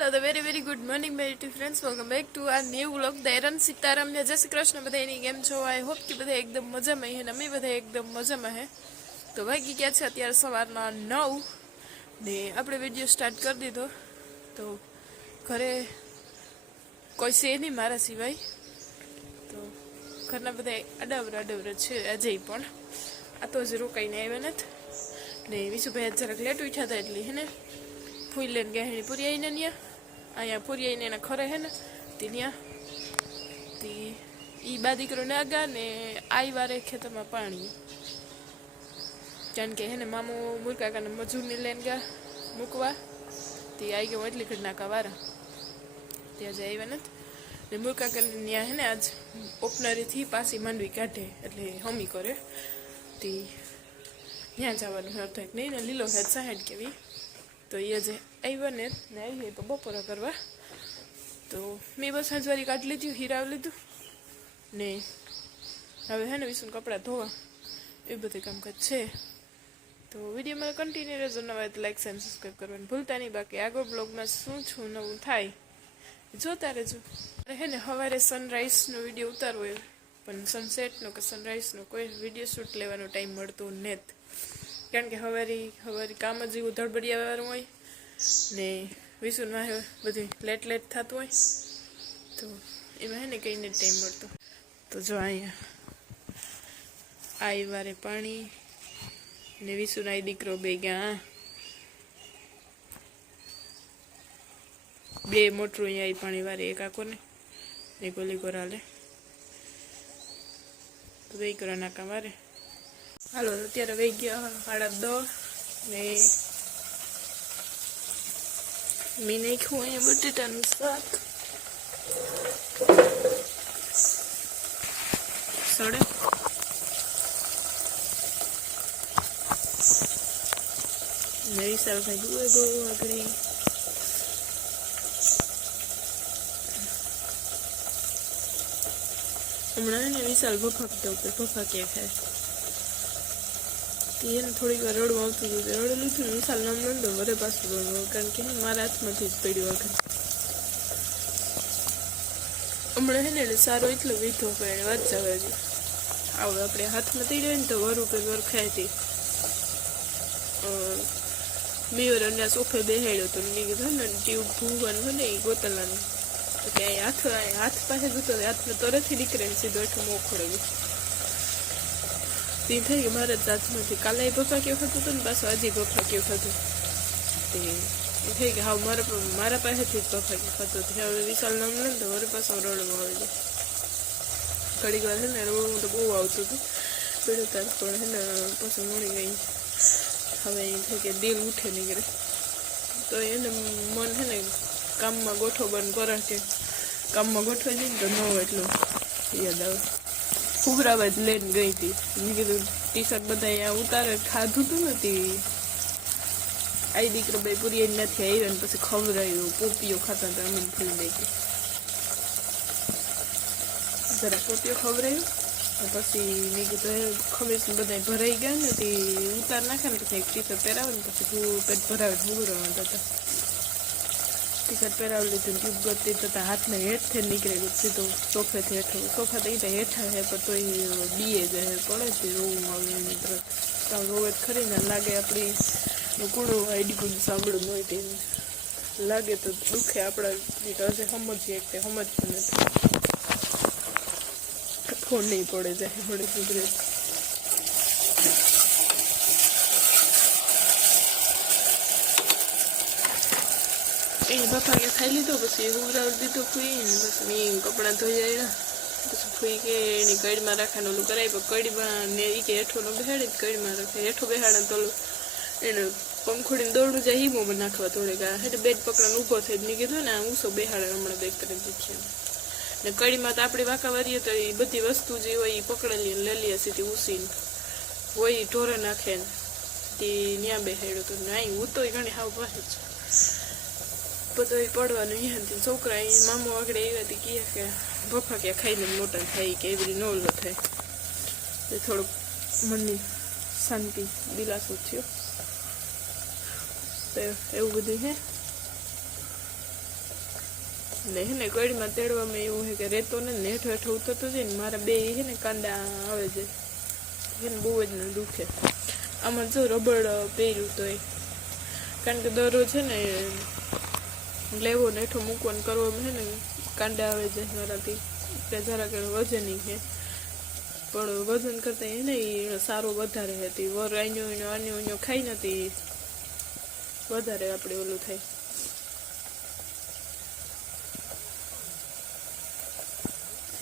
Hello the very very good morning YouTube friends welcome back to આ new vlog દૈરન સીતારામ ને જય શ્રી કૃષ્ણ. બધા એની ગેમ છો? આઈ હોપ કે બધા એકદમ મજામાં હે અમે બધા એકદમ મજામાં હે તો વાગી ગયા છે અત્યારે સવારના નવ ને આપણે વીડિયો સ્ટાર્ટ કરી દીધો. તો ઘરે કોઈ છે નહીં મારા સિવાય. તો ઘરના બધા અડાવર અડાવર છે અજય પણ. આ તો હજી રોકાઈને આવ્યા નથી. ને વિશુભાઈ જરાક લેટ ઉઠ્યા હતા એટલે હે ને, ફૂઈ લઈને ગયા પૂરી આવીને ત્યાં અહીંયા પૂરી આવીને એના ખરે હે ને તે ત્યાં તે એ બા દીકરો નાગા ને આઈ વારે ખેતરમાં પાણી કારણ કે હેને મામો મુરકાકાને મજૂરને લઈને ગયા મૂકવા તે આવી ગયો એટલી ઘડી નાકા વારા ત્યાં જ આવ્યા નથી ને મુરકાકાને ત્યાં હે ને આજ ઓપનરીથી પાછી માંડવી કાઢે એટલે હમી કરે તે ત્યાં જવાનું અર્થ થાય નહીં ને લીલો હેડ સાહેડ કેવી તો એ જે આવ્યા ને ને આવી તો બપોરા કરવા. તો મેં બસ હજવારી કાઢી લીધું, હીરાવ લીધું ને હવે હે ને વિસુન કપડાં ધોવા. એ બધું કામકાજ છે. તો વિડીયોમાં કન્ટિન્યુ રહેજો, નવા તો લાઈક એન્ડ સબસ્ક્રાઈબ કરવાનું ભૂલતા નહીં. બાકી આગળ બ્લોગમાં શું છું, નવું થાય જોતા રહેજો. અરે હે ને સવારે સનરાઈઝનો વીડિયો ઉતારવો પણ સનસેટનો કે સનરાઈઝનો કોઈ વીડિયો શૂટ લેવાનો ટાઈમ મળતો નથી. કારણ કે હવારી હવારી કામ જ એવું ધડબડિયાવાળું હોય ને વિસુનમાં બધું લેટ લેટ થતું હોય, તો એમાં હે ને કંઈને ટાઈમ મળતો. તો જો અહીંયા આઈ વારે પાણી ને વિશુના એ દીકરો બે ગયા બે મોટરું અહીંયા પાણી વારે, એક આખો ને ને ઓલી ગોરાલે. તો બે કરો નાકા મારે હાલો, અત્યારે વહી ગયા સાડા દસ ને મેં નાખ્યું અહીંયા બટેટાનું શાક. સડે. ને વિશાલ ભાઈ જુએ બહુ આગળ. હમણાં હે ને વિશાલ ભફા કીધો કે ભફા ક્યાં ખાય. તે એને થોડીક વાર રડવું આવતું હતું. રડેલું હતું વિશાલ નામ નંદો વરે પાછું રડવું કારણ કે મારા હાથમાંથી જ પડ્યું વખત હમણાં હે ને એટલે સારો એટલો વીધો એને વાત ચાલે હજી. આવું, આપણે હાથમાં થઈ જાય ને તો વર ઉપર વર ખાય હતી મેયર અને સોફે બેહાડ્યો તો મેં કીધું ને ટ્યુબ ભૂવાનું ને, એ ગોતલાનું. તો કે હાથ હાથ પાસે જતો હાથમાં તરતથી નીકળે સીધો એઠો મોખોડે ગયો. તે થઈ મારા જાતમાંથી કાલે બફા કેવું થતું હતું ને, પાછું આજે પપ્પા કેવું થતું. તે એ થઈ ગયા હા મારા મારા પાસેથી જ પપ્પા કેવું હતું. હવે વિશાલ નામ લે તો મારે પાસે રડવા આવી જાય ઘડીક વાર છે ને રડવું તો બહુ આવતું હતું. પેલું તાર પણ છે ને, પાછું મળી ગઈ. હવે એ થઈ કે દિલ ઉઠે નીકળે તો એને મન છે ને, કામમાં ગોઠવવાનું કરે કે કામમાં ગોઠો જઈને તો ન હોય એટલું યાદ આવે. ફુગરાબાદ લઈને ગઈ હતી. મેં કીધું ટી શર્ટ બધા અહીંયા ઉતારે. ખાધું તું નથી. આઈ દીકરો બે પૂરી જ નથી આવ્યો ને પછી ખવડાયું, પોપીઓ ખાતા હતા અમે ભૂલી દઈ જરા પોપીઓ ખવડાયું પછી મેં કીધું ખમીસ બધા ભરાઈ ગયા ને, તે ઉતાર નાખે ને, પછી એક ટી શર્ટ પહેરાવે ને, પછી પેટ ભરાવે ફુગરાવા હતા. ટી શર્ટ પહેરાવી લીધું ટ્યુબ ગતી જતા હાથને હેઠથી નીકળે ગયું સીધું સોફેથી હેઠો સોફા તો એ હેઠા હે, પણ તો એ બીએ જાય પડે છે રોવું આવે એની તરફ સાવ રોવે જ ખરીને લાગે આપણી કુણું આઈડી સાંભળું હોય તે લાગે તો દુખે આપણા હજી સમજીએ કે સમજતું નથી. ફોન નહીં પડે, જાય પડે કુદરત એ બાપા કે ખાઈ લીધો, પછી ઉરાવી દીધો ફૂઈને પછી મેં કપડાં ધોઈ આવ્યા. પછી ફૂઈ કે એની કડીમાં રાખવાનું ઓલું કરાવી પણ કડીમાં ને એ કે હેઠો નો બેહાડે કડીમાં રાખે. હેઠો બેહાડે તો ઓલું એને પંખોડીને દોડું જાય હિમોમાં નાખવા થોડેક આ હેઠે બેડ પકડાને ઊભો થઈ જ કીધું ને ઊંસો બેહાડે હમણાં બેગ કરીને પૂછ્યા ને કડીમાં તો આપણે વાંકા વારીએ તો એ બધી વસ્તુ જે હોય એ પકડેલી લઈ લઈએ સીધી ઉસીને. હોય ઢોરે નાખે ને. તે ન્યા બેહાડ્યો તો. ના હું તો ઘણી હાવ પાસે જ બધું પડવાનું અહીંયાથી છોકરા એ મામો આગળ એવી હતી કહે કે પપ્પા કે ખાઈને મોટા થાય કે એવી નવલો થાય. થોડુંક મનની શાંતિ, દિલાસો થયો. તો એવું બધું હે. ને હે ને કડીમાં તેડવામાં એવું છે કે રેતો ને હેઠ હેઠ ઉતરતો જાય ને મારા બે છે ને કાંડા આવે છે. એને બહુ જ ને દુખે. આમાં જો રબડ પહેર્યું તો એ કારણ કે દરરોજ છે ને લેવો નેઠો મૂકવાનું કરવામાં છે ને, કાંડા આવે છે મારાથી એટલે જરાક વજન છે. પણ વજન કરતાં એને સારું વધારે હતી વર આઈનો આઈનો આનો આનો ખાઈ નથી વધારે આપણે ઓલું થાય.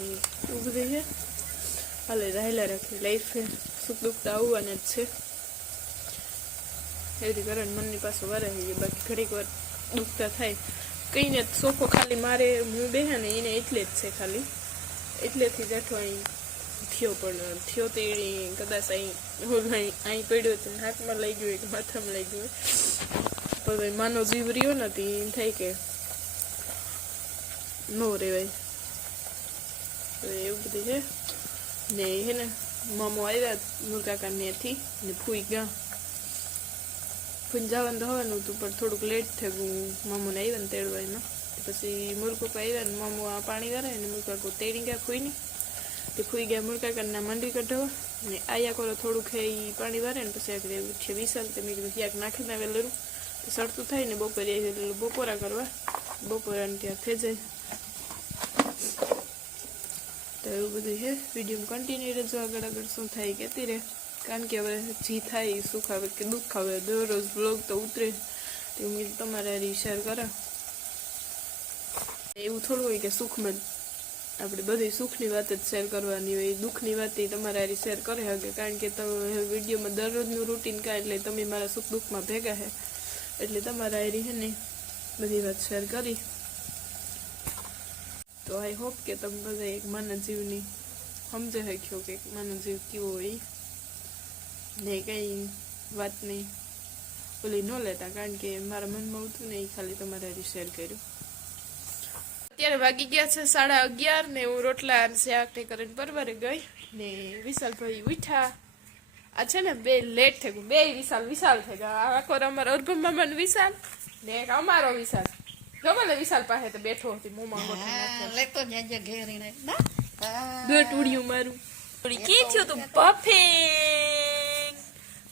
એવું બધું છે. હાલે રહેલા રાખી લાઈફ સુખ દુઃખ તો આવવાના જ છે. એવી કારણ મનની પાસે વરાઈ બાકી ઘડીક વાર દુખતા થાય. કઈને સોફો ખાલી મારે, હું બેહે ને એને એટલે જ છે ખાલી. એટલેથી જેઠો અહીં થયો પણ, થયો તો એ કદાચ અહીં અહીં પડ્યો તો હાથમાં લઈ ગયો કે માથામાં લઈ ગયો. પણ માનો જીવ રહ્યો નથી એમ થાય કે નો રેવાય. એવું બધું છે. ને હે ને, મામો આવ્યા મુરકાકા નેથી ને ફૂઈ ગયા. ફૂઈને જવાનું તો હવાનું હતું, પણ થોડુંક લેટ થઈ ગયું. મામુને આવ્યા ને તેડવા એમાં પછી મુરકુકા આવ્યા ને મામુ આ પાણી કરે ને મુરકાકો તેડી ગયા ફૂઈને તે ખુઈ ગયા મુરકાકાના મંડી કઢાવવા. ને આયા કરો થોડુંક એ પાણી વારે ને પછી આગળ ઉઠે વિશાલ તે મેં કીધું ક્યાંક નાખીને વેલરું તો સડતું થાય ને બપોરે આવી એટલે બપોરા કરવા. બપોરા ત્યાં થઈ જાય. તો એવું બધું છે વીડિયો કન્ટિન્યુ રહેજો આગળ આગળ. શું થાય કહેતી રહે. કારણ કે હવે જી થાય એ સુખ આવે કે દુઃખ આવે દરરોજ બ્લોગ તો ઉતરે. તે ઉમેદ તમારે શેર કરે. એવું થોડું હોય કે સુખમાં આપણે બધી સુખની વાત જ શેર કરવાની હોય. દુઃખની વાત એ તમારે હારી શેર કરે શકે કારણ કે તમે વિડીયોમાં દરરોજનું રૂટીન કાંઈ એટલે તમે મારા સુખ દુઃખમાં ભેગા છે એટલે તમારા હારી હે ને બધી વાત શેર કરી. તો આઈ હોપ કે તમે બધા એક માનવ જીવની સમજે શક્યો કે એક માનવ જીવ કેવો હોય ને કંઈ વાત નહીં. ઓલી ન લેતા કારણ કે મારા મનમાં આવતું ને એ ખાલી તમારે શેર કર્યું. અત્યારે વાગી ગયા છે સાડા અગિયાર ને હું રોટલા અને શાક ને કરીને પરવારે ગઈ ને વિશાલભાઈ ઉઠા આ છે ને બે લેટ થઈ ગયું. બે વિશાલ વિશાલ થઈ ગયા. આખો અમારો અર્ભમ મામાનો વિશાલ ને એક અમારો વિશાલ. ગમે ને વિશાલ પાસે તો બેઠો હતી મોમાં લેતો જજે ઘેરીને. ના બે ટુડિયું મારું. કી થયું તું બફે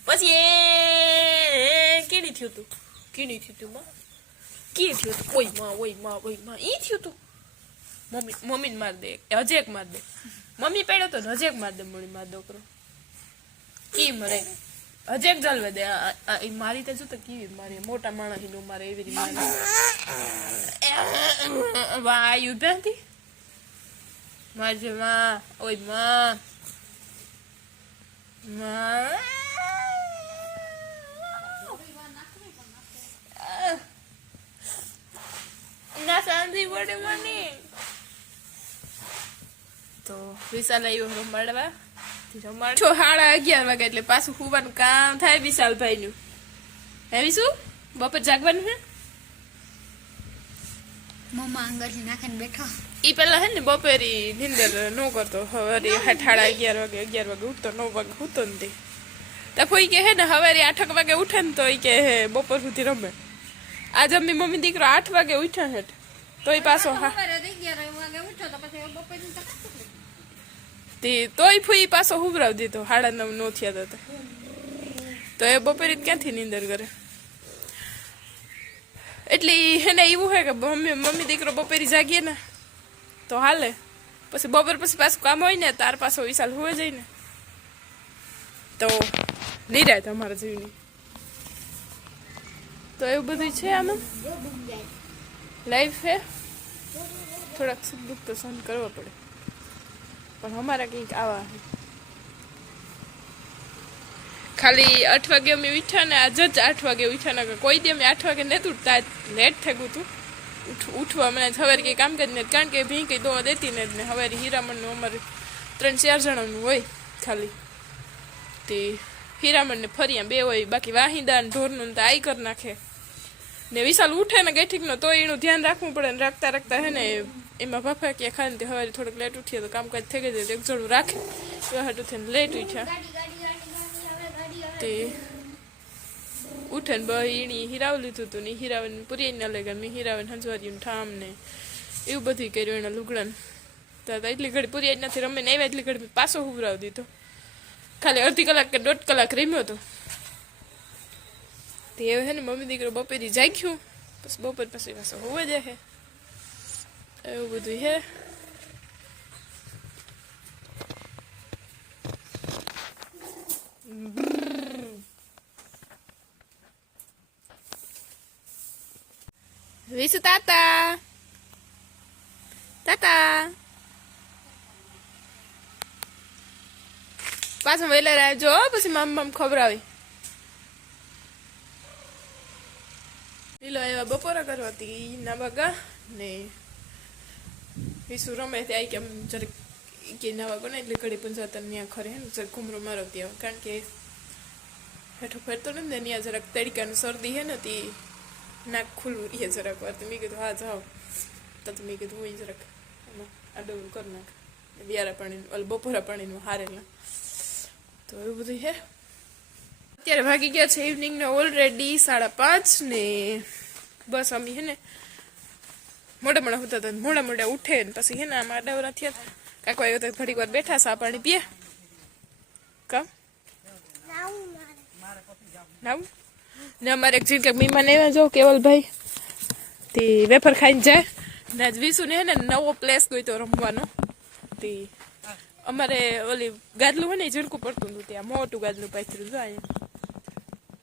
પછી એ કેડી થયું તું? કેડી થયું તું માં? કી થયું તું? ઓયમાં ઓયમાં ઓયમાં. ઈ થયું તું? મમ્મી મમ્મીને માર દે હજેક માર દે. મમ્મી પડ્યો તો ને હજેક માર દે મળી માર છોકરો કી મરે? હજેક જલવે દે. મારી તે જો તો કેવી મારી મોટા માણસનું મારે એવી રીતે મારે. વાહ આયુ બેંતી મારી માં ઓયમાં. માં. ના સાંધી પડે મને. તો વિશાલ આવ્યો રમાડવા. રમાડ છો સાડા અગિયાર વાગે એટલે પાછું હોવાનું કામ થાય વિશાલભાઈ નું હે વિશુ બપોર જાગવાનું હે? મમ્મા અંગરથી નાખીને બેઠો. ઈ પેલા હે ને બપોરી નિંદર નો કરતો. હવારે હાથ સાડા અગિયાર વાગે અગિયાર વાગે ઉઠતો નવ વાગે ઉઠતો ને તે. કોઈ કે હે ને હવારે આઠક વાગે ઉઠે ને તો ઈ કે હે બપોર સુધી રમે. આજ અમ્મી મમ્મી દીકરો આઠ વાગે ઉઠ્યા હેઠ. તો ઈ પાછો હા. તે તોય ફૂઈ પાછો હુવરાવી દીધો સાડા નવ નો થયા હતા તો. એ બપોરે ક્યાંથી નીંદર કરે? એટલે એને એવું છે કે મમ્મી મમ્મી દીકરો બપોરે જાગીએ ને તો હાલે. પછી બપોર પછી પાછું કામ હોય ને તાર પાછો વિશાલ હોય જાય ને. તો નિરાય તમારા જીવની. તો એવું બધું છે આમાં? લાઈફ હે? થોડાક સુખ દુઃખ તો સહન કરવા પડે. પણ અમારા કંઈક આવા ખાલી આઠ વાગે અમે ઉઠ્યા ને આજે જ આઠ વાગે ઉઠ્યા ને કોઈ દી અમે આઠ વાગે નથી ઉઠતા લેટ થઈ ગયું હતું. ઉઠવા મને સવારે કંઈ કામ કરીને કારણ કે ભી કંઈ દોવા દેતી ને ને હવે હીરામણનું અમારે ત્રણ ચાર જણાનું હોય ખાલી. તે હીરામણને ફરી બે હોય, બાકી વાહિંદા ઢોરનું તો આઈ કરી નાખે. ને વિશાલ ઉઠે ને ગેઠીકનો તો એનું ધ્યાન રાખવું પડે ને રાખતા રાખતા હે ને એમાં ભાફા કે ખાને તે થોડુંક લેટ ઉઠીએ તો કામકાજ થઈ ગયું એક જણું રાખે. એ હાટું થઈને લેટ ઉઠ્યા. તે ઉઠે ને બહી એની હીરાવ લીધું હતું ને હીરાવન પૂરી ના લેગન મેં હીરાવન હંજવાર્યું ઠામ ને એવું બધું કર્યું એના લુગડાને. તો એટલી ઘડી પૂરી જ નથી રમે ને એવા એટલી ઘડી પાછો હુવરાવી દીધો. ખાલી અડધી કલાક કે દોઢ કલાક રમ્યો હતો તે હે ને મમ્મી દીકરો બપોરી જાગ્યું પછી બપોર પછી પાછો હોવા જાય એવું બધું હે. વિશુ તાતા. તાતા. પાછો વહેલા હો, પછી મામ મામ ખબરાવી લીલો એવા બપોરા કરવાતી ના બગા ને વિશુ રમે ત્યાં કે જરીક કે ના વાગો ને એટલે ઘડી પણ જતા ત્યાં ખરે હે ને જરીક ઘૂમરો મારો ત્યાં કારણ કે હેઠો ફેરતો ને ત્યાં જરાક તડકાનું શરદી હે ને તે નાક ખુલ્લું રહે જરાક વાર. તો મેં કીધું, હા, જાઓ. તો મેં કીધું, હું જરાક આમાં આડું કરી નાખ. બિયારા પાણીનું, ઓલ બપોરા પાણીનું હારેલા. તો એવું બધું હે. અત્યારે ભાગી ગયા છે ઇવનિંગના ઓલરેડી સાડા પાંચ ને બસ અમે હે ને મોટા મોટા હોતા હતા મોડા મોડા ઉઠે ને પછી હે ને આમ આડાવરા થયા કાકો આવ્યો તો ઘડીક વાર બેઠા, સા પાણી પીએ? કામ? નાવું? ને અમારે એક જીનકા મહેમાન એવા જો, કેવલભાઈ. તે વેફર ખાઈને જાય. ને આજ વિસુ ને નવો પ્લેસ ગયો તો રમવાનો. તે અમારે ઓલી ગાદલું હોય ને ઝીણકું પડતું હતું ત્યાં, મોટું ગાદલું પાથરું જો અહીંયા.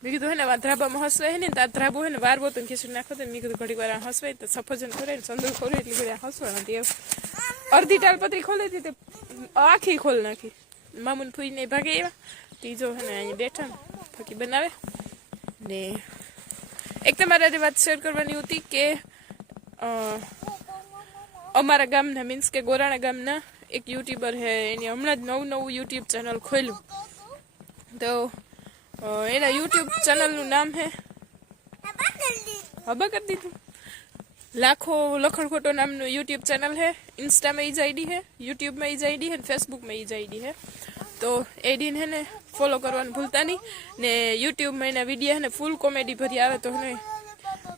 મેં કીધું હે ને વા ધ્રાબામાં હસવાય ને તાર ધ્રાબો હે ને વાર બોતો ખીચડી નાખો તો મેં કીધું ઘડી વાર હસવાય તો સફરજન ખોરે ને સંદૂર ખોલે એટલે ઘડી હસવાના તે અડધી ટાલપત્રી ખોલી તે આખી ખોલ નાખી. મામુન ફૂઈને ભાગે એવા. ત્રીજો હે ને અહીંયા બેઠા ને ફકી બનાવે. ને એક તમારે વાત શેર કરવાની હતી કે અમારા ગામના મીન્સ કે ગોરાણા ગામના એક યુટ્યુબર હે, એની હમણાં જ નવું નવું યુટ્યુબ ચેનલ ખોલ્યું. તો એના યુટ્યુબ ચેનલનું નામ હે? હબા કરી દીધું લાખો લખણ ખોટો નામનું યુટ્યુબ ચેનલ હે. ઇન્સ્ટામાં ઈજ આઈડી હે યુટ્યુબમાં ઈજ આઈડી હે ફેસબુકમાં ઈજ આઈડી હે. તો એડીને હે ને ફોલો કરવાનું ભૂલતા નહીં ને યુટ્યુબમાં એના વીડિયો હે ને ફૂલ કોમેડી ભરી આવે તો હે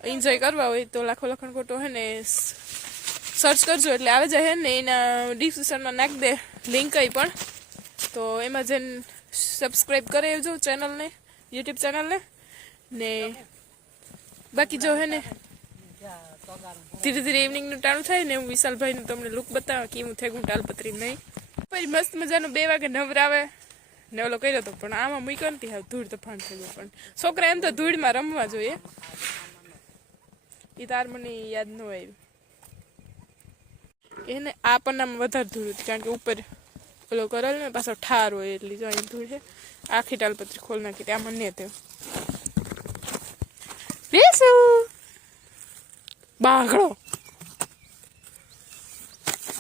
એન્જોય કરવા હોય તો લાખો લખણ ખોટો હે ને સર્ચ કરજો એટલે આવે જાય હે ને એના ડિસ્ક્રિપ્શનમાં નાખ દે લિંક પણ. તો એમાં જઈને સબસ્ક્રાઈબ કરી ચેનલને યુટ્યુબ ચેનલને ને બાકી જો હે ને, ધીરે ધીરે ઇવનિંગનું ટાણું થાય ને હું વિશાલભાઈનું તમને લુક બતાવું કે હું થેગું ટાલપત્રી નહીં. પછી મસ્ત મજાનો બે વાગે નવરાવે. ને ઓલો કર્યો હતો પણ આમાં મૂક્યો નથી, હવે ધૂળ તફાન થઈ ગયું પણ. છોકરા એમ તો ધૂળમાં રમવા જોઈએ. એ તાર મને યાદ ન આવ્યું એને આ પરનામાં વધારે ધૂળ હતી, કારણ કે ઉપર ઓલો કરેલ ને પાછો ઠાર હોય એટલી જો અહીં ધૂળ છે આખી ટાલપત્રી ખોલ નાખી ત્યાં મને તે બેસુ બાંગડો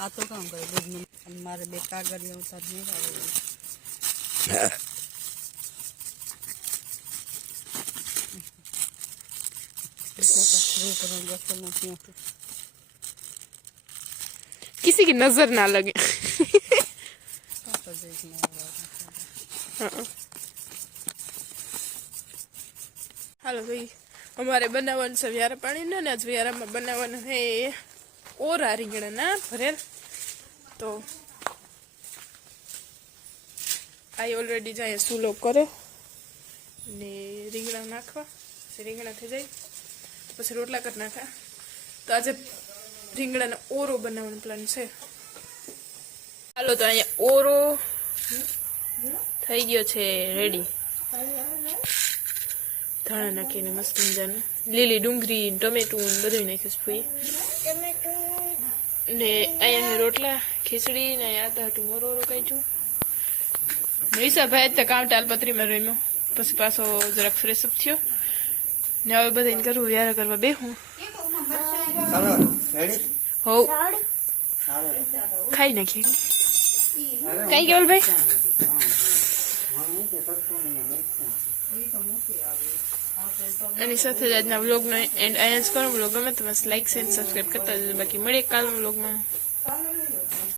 આ તો કામ કરે દૂધનું અને મારે બે કાગળિયા ઉતાર નહીં આવે રૂપ રંગ અસલનો ત્યાં છે. किसी की नजर ना लगे પાછો જઈશ ને આવે. હાલો ભાઈ, અમારે બનાવવાનું છે વ્યારા પાણી ને આજ વ્યારામાં બનાવવાનું છે ઓરા રીંગણાના ભરેલ. તો આ ઓલરેડી જાય સૂલો કરે ને રીંગણા નાખવા, પછી રીંગણા થઈ જાય, પછી રોટલા કરી નાખા. તો આજે રીંગણાનો ઓરો બનાવવાનો પ્લાન છે. હાલો તો અહીંયા ઓરો થઈ ગયો છે રેડી ધાણા નાખીને મસ્ત મજાનું. લીલી ડુંગળી ટમેટું બધું નાખ્યું ફૂઈ ને અહીંયા રોટલા ખીચડી ને અહીંયા હતા હતું મોરો કાઢ્યું ભાઈ તો કામ ટાલપત્રીમાં રમ્યો. પછી પાછો જરાક ફ્રેશ અપ થયો. ને હવે બધાને કરવું વ્યારા કરવા બે હું હોવ ખાઈ નાખીએ. કઈ કેવલ ભાઈ? એની સાથે જ આજના બ્લોગનો એન્ડ અહીંયા કરો. બ્લોગ ગમે તો બસ લાઈક સેન્ડ સબસ્ક્રાઈબ કરતા જજો. બાકી મળીએ કાલના વ્લોગમાં.